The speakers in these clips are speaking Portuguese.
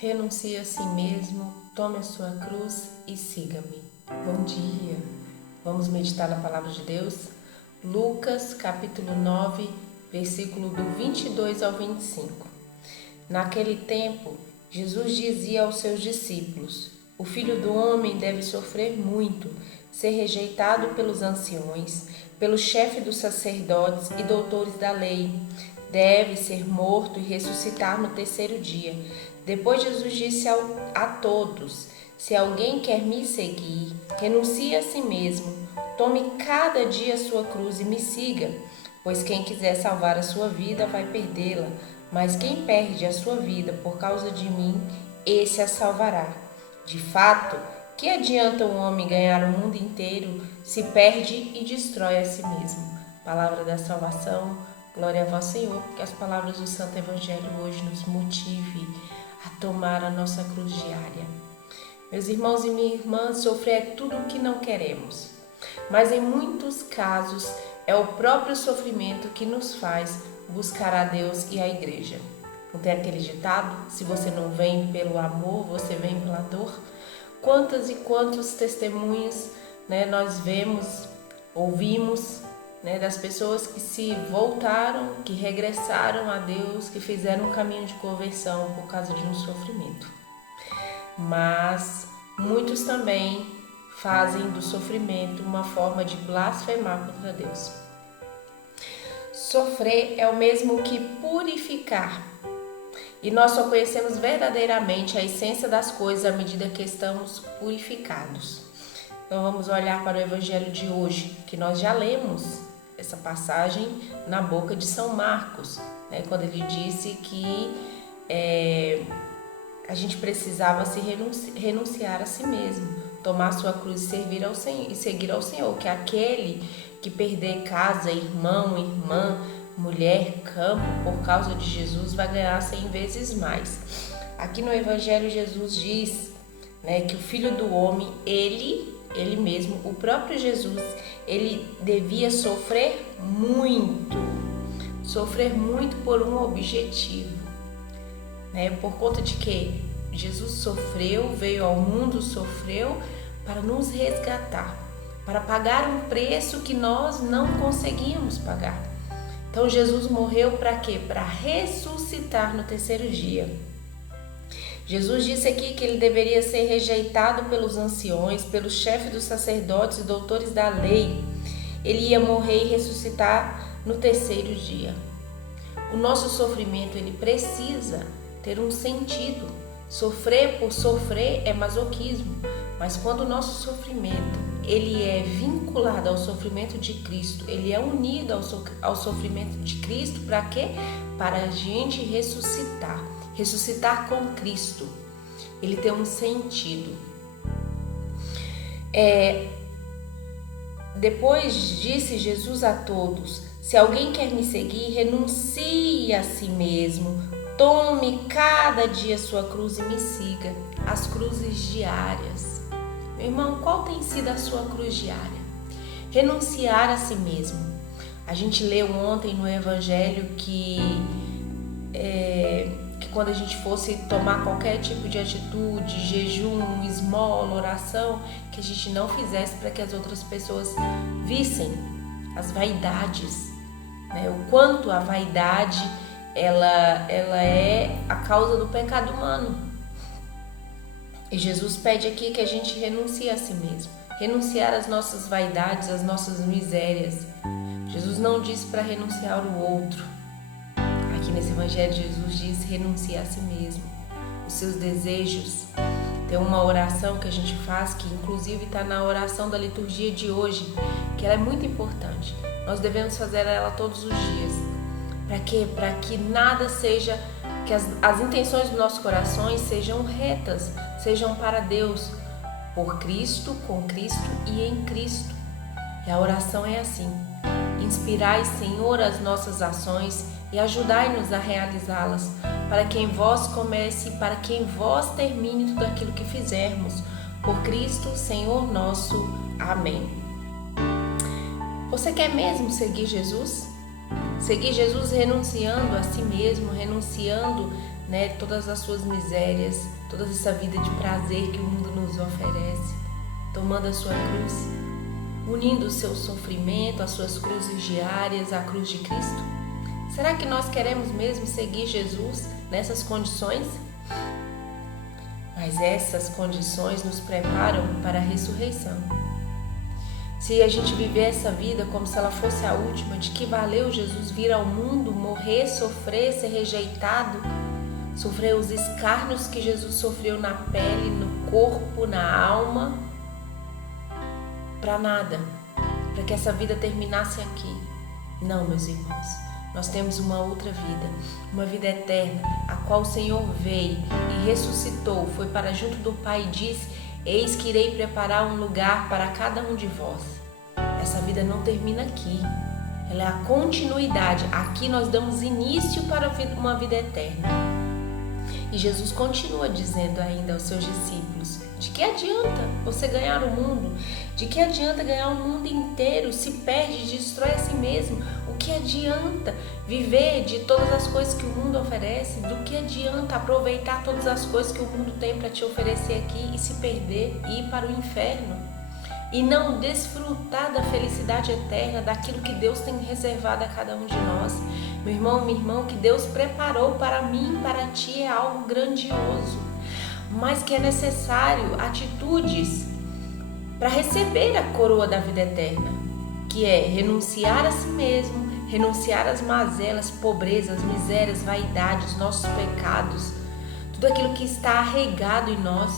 Renuncie a si mesmo, tome a sua cruz e siga-me. Bom dia! Vamos meditar na palavra de Deus? Lucas, capítulo 9, versículo do 22 ao 25. Naquele tempo, Jesus dizia aos seus discípulos: O Filho do Homem deve sofrer muito, ser rejeitado pelos anciões, pelo chefe dos sacerdotes e doutores da lei. Deve ser morto e ressuscitar no terceiro dia. Depois Jesus disse a todos: Se alguém quer me seguir, renuncie a si mesmo, tome cada dia a sua cruz e me siga. Pois quem quiser salvar a sua vida vai perdê-la, mas quem perde a sua vida por causa de mim, esse a salvará. De fato, que adianta um homem ganhar o mundo inteiro se perde e destrói a si mesmo? Palavra da salvação, glória a vós, Senhor, que as palavras do Santo Evangelho hoje nos motive a tomar a nossa cruz diária. Meus irmãos e minhas irmãs, sofrer é tudo o que não queremos, mas em muitos casos é o próprio sofrimento que nos faz buscar a Deus e a igreja. Não tem aquele ditado? Se você não vem pelo amor, você vem pela dor? Quantas e quantos testemunhos nós vemos, ouvimos, das pessoas que se voltaram, que regressaram a Deus, que fizeram um caminho de conversão por causa de um sofrimento. Mas muitos também fazem do sofrimento uma forma de blasfemar contra Deus. Sofrer é o mesmo que purificar. E nós só conhecemos verdadeiramente a essência das coisas à medida que estamos purificados. Então vamos olhar para o Evangelho de hoje, que nós já lemos essa passagem na boca de São Marcos, quando ele disse que a gente precisava se renunciar a si mesmo, tomar sua cruz e seguir ao Senhor, que aquele que perder casa, irmão, irmã, mulher, campo, por causa de Jesus, vai ganhar 100 vezes mais. Aqui no Evangelho Jesus diz que o Filho do Homem, ele mesmo, o próprio Jesus, ele devia sofrer muito por um objetivo, por conta de que Jesus sofreu, veio ao mundo, sofreu para nos resgatar, para pagar um preço que nós não conseguíamos pagar. Então Jesus morreu para quê? Para ressuscitar no terceiro dia. Jesus disse aqui que ele deveria ser rejeitado pelos anciões, pelos chefes dos sacerdotes e doutores da lei. Ele ia morrer e ressuscitar no terceiro dia. O nosso sofrimento, ele precisa ter um sentido. Sofrer por sofrer é masoquismo, mas quando o nosso sofrimento, ele é vinculado ao sofrimento de Cristo, ele é unido ao sofrimento de Cristo, para quê? Para a gente ressuscitar com Cristo. Ele tem um sentido. Depois disse Jesus a todos: se alguém quer me seguir, renuncie a si mesmo, tome cada dia sua cruz e me siga. As cruzes diárias. Meu irmão, qual tem sido a sua cruz diária? Renunciar a si mesmo. A gente leu ontem no Evangelho que quando a gente fosse tomar qualquer tipo de atitude, jejum, esmola, oração, que a gente não fizesse para que as outras pessoas vissem as vaidades, o quanto a vaidade ela é a causa do pecado humano. E Jesus pede aqui que a gente renuncie a si mesmo, renunciar às nossas vaidades, às nossas misérias. Jesus não disse para renunciar ao outro. Aqui nesse Evangelho, Jesus diz: renuncie a si mesmo, os seus desejos. Tem uma oração que a gente faz, que inclusive está na oração da liturgia de hoje, que ela é muito importante. Nós devemos fazer ela todos os dias. Para quê? Para que nada seja, que as intenções dos nossos corações sejam retas, sejam para Deus, por Cristo, com Cristo e em Cristo. E a oração é assim: inspirai, Senhor, as nossas ações e ajudai-nos a realizá-las, para que em vós comece e para que em vós termine tudo aquilo que fizermos. Por Cristo, Senhor nosso. Amém. Você quer mesmo seguir Jesus? Seguir Jesus renunciando a si mesmo, renunciando né, todas as suas misérias, toda essa vida de prazer que o mundo nos oferece, tomando a sua cruz, unindo o seu sofrimento, as suas cruzes diárias à cruz de Cristo? Será que nós queremos mesmo seguir Jesus nessas condições? Mas essas condições nos preparam para a ressurreição. Se a gente viver essa vida como se ela fosse a última, de que valeu Jesus vir ao mundo, morrer, sofrer, ser rejeitado, sofrer os escárnios que Jesus sofreu na pele, no corpo, na alma, para nada, para que essa vida terminasse aqui? Não, meus irmãos, nós temos uma outra vida, uma vida eterna, a qual o Senhor veio e ressuscitou, foi para junto do Pai e disse: eis que irei preparar um lugar para cada um de vós. Essa vida não termina aqui, ela é a continuidade. Aqui nós damos início para uma vida eterna. E Jesus continua dizendo ainda aos seus discípulos: de que adianta você ganhar o mundo? De que adianta ganhar o mundo inteiro, se perde, destrói a si mesmo? O que adianta viver de todas as coisas que o mundo oferece? Do que adianta aproveitar todas as coisas que o mundo tem para te oferecer aqui e se perder e ir para o inferno? E não desfrutar da felicidade eterna, daquilo que Deus tem reservado a cada um de nós. Meu irmão, minha irmã, o que Deus preparou para mim e para ti é algo grandioso, mas que é necessário atitudes para receber a coroa da vida eterna, que é renunciar a si mesmo, renunciar às mazelas, pobrezas, misérias, vaidades, nossos pecados, tudo aquilo que está arraigado em nós,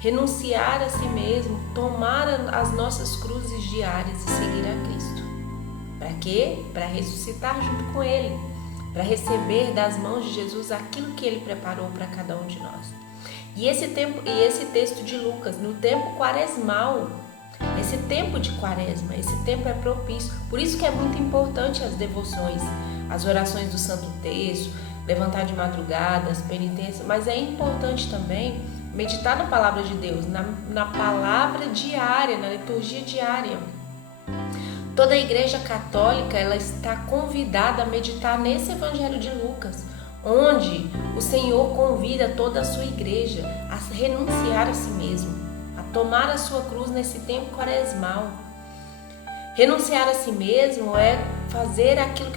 renunciar a si mesmo, tomar as nossas cruzes diárias e seguir a Cristo. Para quê? Para ressuscitar junto com Ele, para receber das mãos de Jesus aquilo que Ele preparou para cada um de nós. E esse texto de Lucas, no tempo quaresmal, nesse tempo de quaresma, esse tempo é propício. Por isso que é muito importante as devoções, as orações do Santo Terço, levantar de madrugada, as penitências, mas é importante também meditar na palavra de Deus, na palavra diária, na liturgia diária. Toda a Igreja Católica ela está convidada a meditar nesse Evangelho de Lucas, onde o Senhor convida toda a sua igreja a renunciar a si mesmo, a tomar a sua cruz nesse tempo quaresmal. Renunciar a si mesmo é fazer aquilo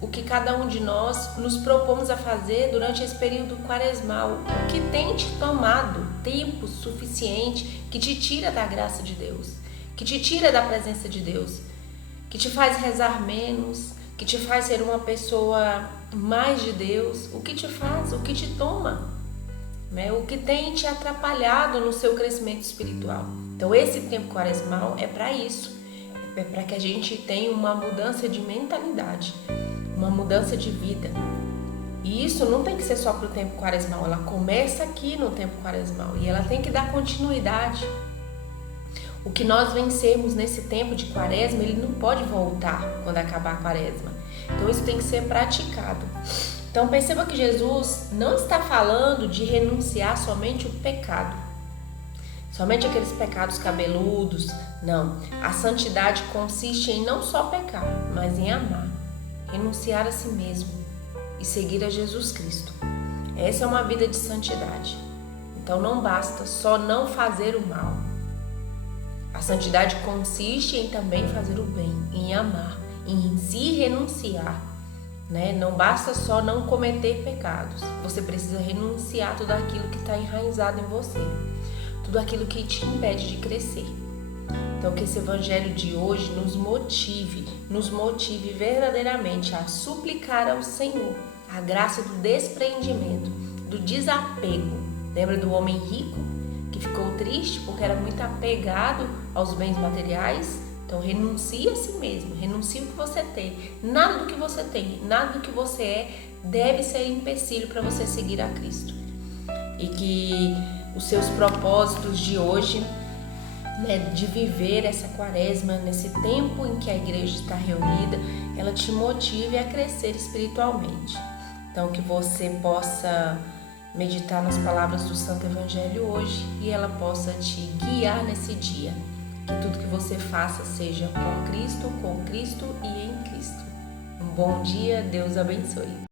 o que cada um de nós nos propomos a fazer durante esse período quaresmal, o que tem te tomado tempo suficiente, que te tira da graça de Deus, que te tira da presença de Deus, que te faz rezar menos, que te faz ser uma pessoa mais de Deus. O que te faz, o que te toma, né? O que tem te atrapalhado no seu crescimento espiritual. Então esse tempo quaresmal é para isso, é para que a gente tenha uma mudança de mentalidade, uma mudança de vida. E isso não tem que ser só para o tempo quaresmal, ela começa aqui no tempo quaresmal e ela tem que dar continuidade. O que nós vencermos nesse tempo de quaresma, ele não pode voltar quando acabar a quaresma. Então isso tem que ser praticado. Então perceba que Jesus não está falando de renunciar somente o pecado, somente aqueles pecados cabeludos. Não, a santidade consiste em não só pecar, mas em amar, renunciar a si mesmo e seguir a Jesus Cristo. Essa é uma vida de santidade. Então não basta só não fazer o mal. A santidade consiste em também fazer o bem, em amar, em se renunciar, né? Não basta só não cometer pecados, você precisa renunciar tudo aquilo que está enraizado em você, tudo aquilo que te impede de crescer. Então que esse evangelho de hoje nos motive verdadeiramente a suplicar ao Senhor a graça do desprendimento, do desapego. Lembra do homem rico que ficou triste porque era muito apegado aos bens materiais? Então renuncia a si mesmo, renuncia o que você tem. Nada do que você tem, nada do que você é deve ser empecilho para você seguir a Cristo. E que os seus propósitos de hoje, né, de viver essa quaresma, nesse tempo em que a igreja está reunida, ela te motive a crescer espiritualmente. Então que você possa meditar nas palavras do Santo Evangelho hoje e ela possa te guiar nesse dia. Que tudo que você faça seja com Cristo e em Cristo. Um bom dia, Deus abençoe.